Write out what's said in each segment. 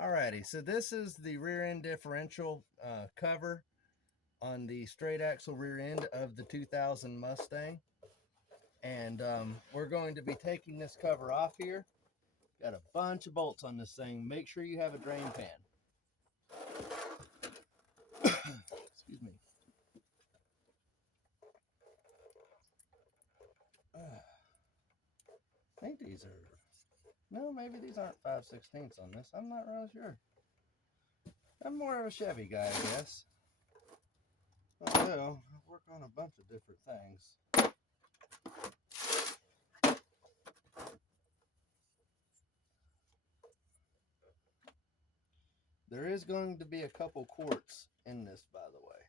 Alrighty, so this is the rear end differential cover on the straight axle rear end of the 2000 Mustang. And we're going to be taking this cover off here. Got a bunch of bolts on this thing. Make sure you have a drain pan. Excuse me. I think these are, no, maybe these aren't 5/16 on this. I'm not really sure. I'm more of a Chevy guy, I guess. Although, I work on a bunch of different things. There is going to be a couple quarts in this, by the way.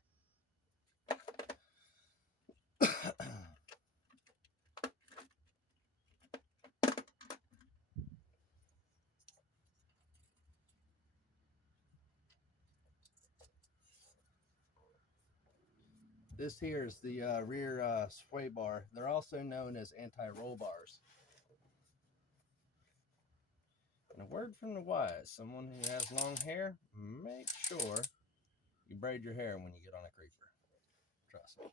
This here is the rear sway bar. They're also known as anti-roll bars. And a word from the wise, someone who has long hair, make sure you braid your hair when you get on a creeper. Trust me.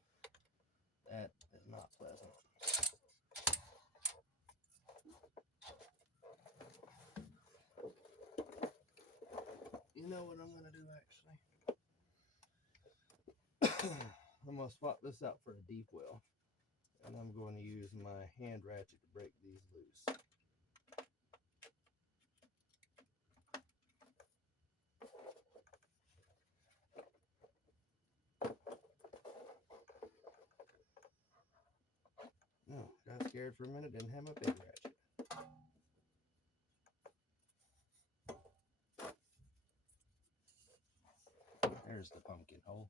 That is not pleasant. You know what I'm going to do, actually? I'm going to swap this out for a deep well. And I'm going to use my hand ratchet to break these loose. Oh, got scared for a minute, didn't have my big ratchet. There's the pumpkin hole.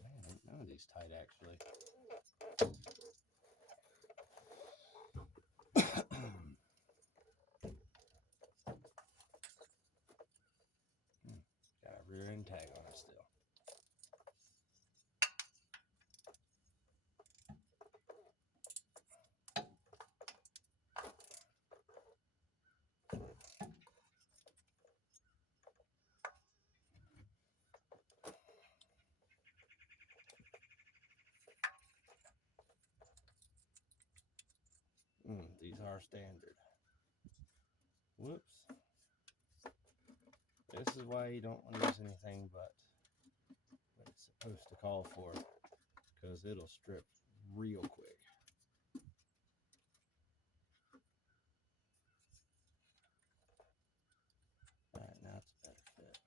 Man, none of these tight, actually. Got a rear end tag on it still. These are standard. Whoops. This is why you don't want to use anything but what it's supposed to call for, because it'll strip real quick. Alright, now it's a better fit.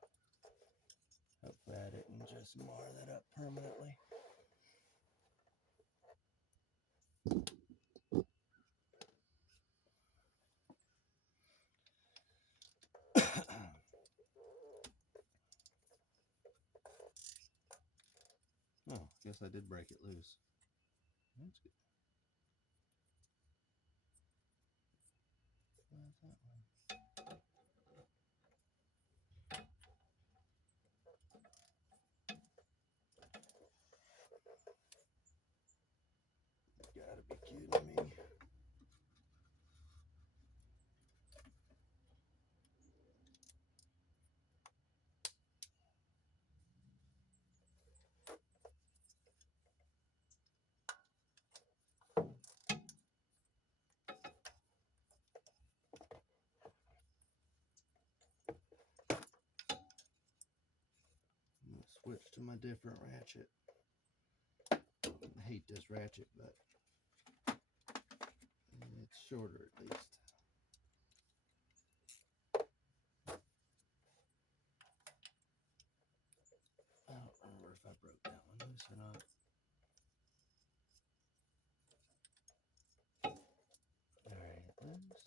Hopefully I didn't just mar that up permanently. Oh, guess I did break it loose. That's good. Where's that one? You gotta be kidding me. I'm gonna switch to my different ratchet. I hate this ratchet, but it's shorter at least. I don't remember if I broke that one loose or not. Alright, loose.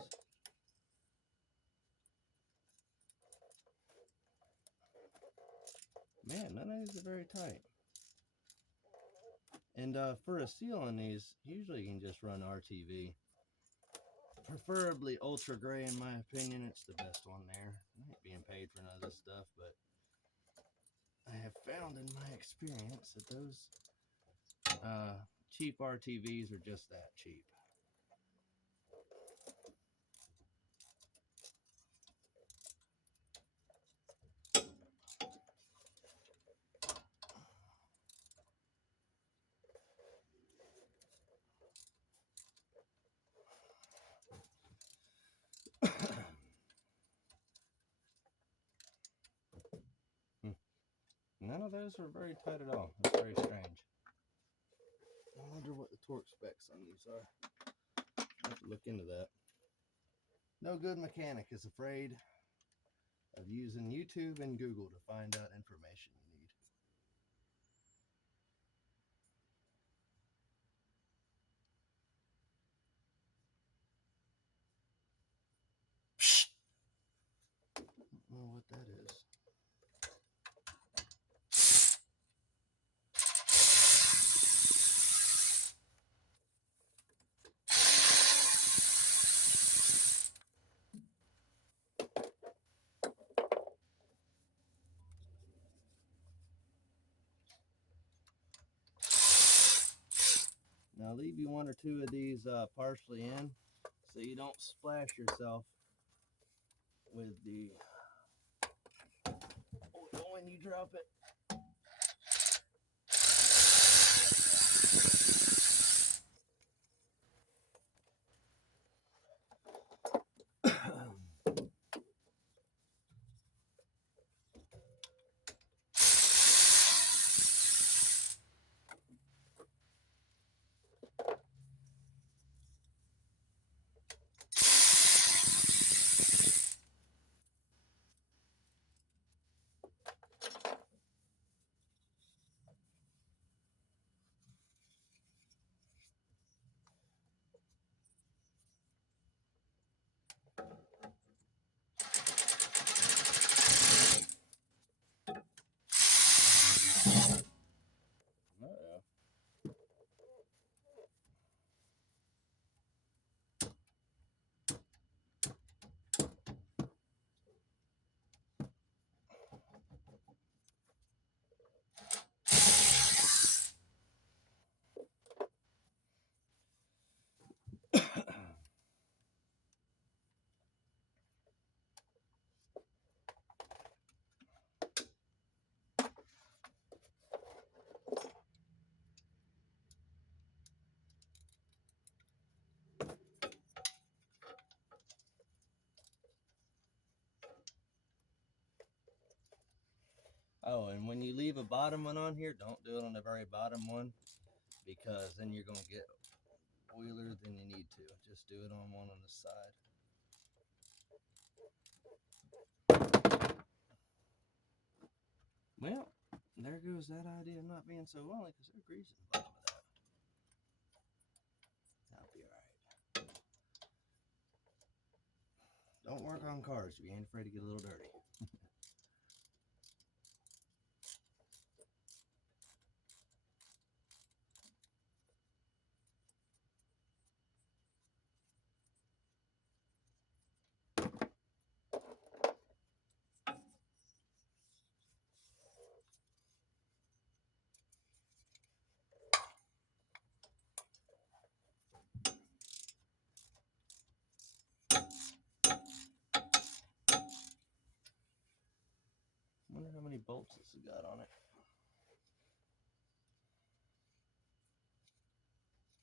Man, none of these are very tight. And for a seal on these, usually you can just run RTV. Preferably ultra gray, in my opinion. It's the best one there. I ain't being paid for none of this stuff, but I have found in my experience that those cheap RTVs are just that cheap. None of those are very tight at all. That's very strange. I wonder what the torque specs on these are. I have to look into that. No good mechanic is afraid of using YouTube and Google to find out information you need. I don't know what that is. Now I'll leave you one or two of these partially in so you don't splash yourself with the oil when you drop it. Oh, and when you leave a bottom one on here, don't do it on the very bottom one, because then you're going to get oilier than you need to. Just do it on one on the side. Well, there goes that idea of not being so oily, because they're greasing the bottom of that. That'll be alright. Don't work on cars if you ain't afraid to get a little dirty. Wonder how many bolts this has got on it.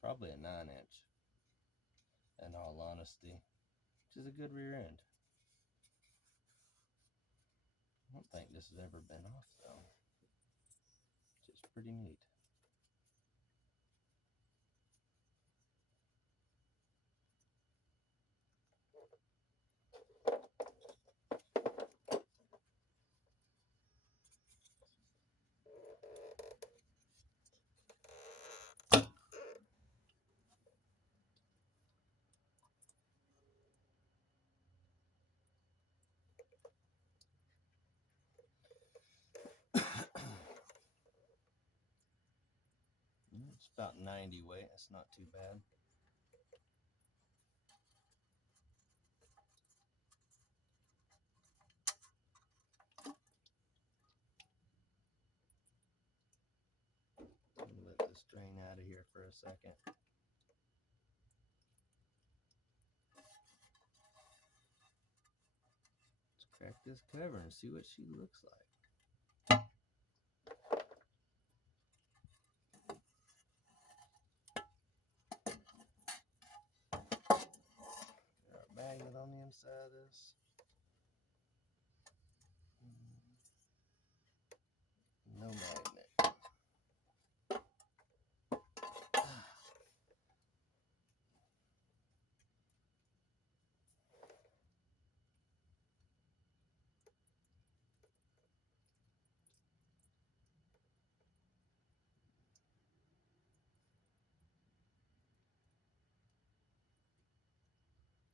Probably a 9-inch, in all honesty, which is a good rear end. I don't think this has ever been off though, which is pretty neat. It's about 90 weight. That's not too bad. for a second. Let's crack this cover and see what she looks like. Got our magnet on the inside of this. No magnet.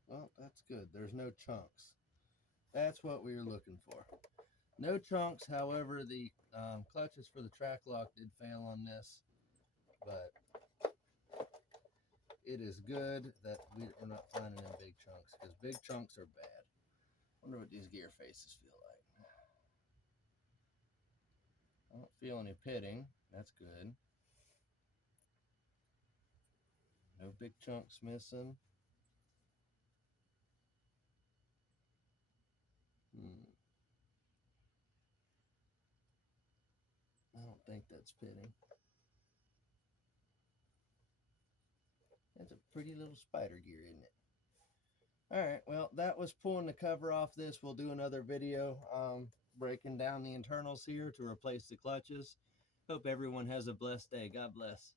Well, that's good. There's no chunks. That's what we were looking for. No chunks. However, the clutches for the track lock did fail on this, but it is good that we're not finding them big chunks, because big chunks are bad. Wonder what these gear faces feel like. I don't feel any pitting. That's good. No big chunks missing. I don't think that's pitting. That's a pretty little spider gear, isn't it? All right, well, that was pulling the cover off this. We'll do another video breaking down the internals here to replace the clutches. Hope everyone has a blessed day. God bless.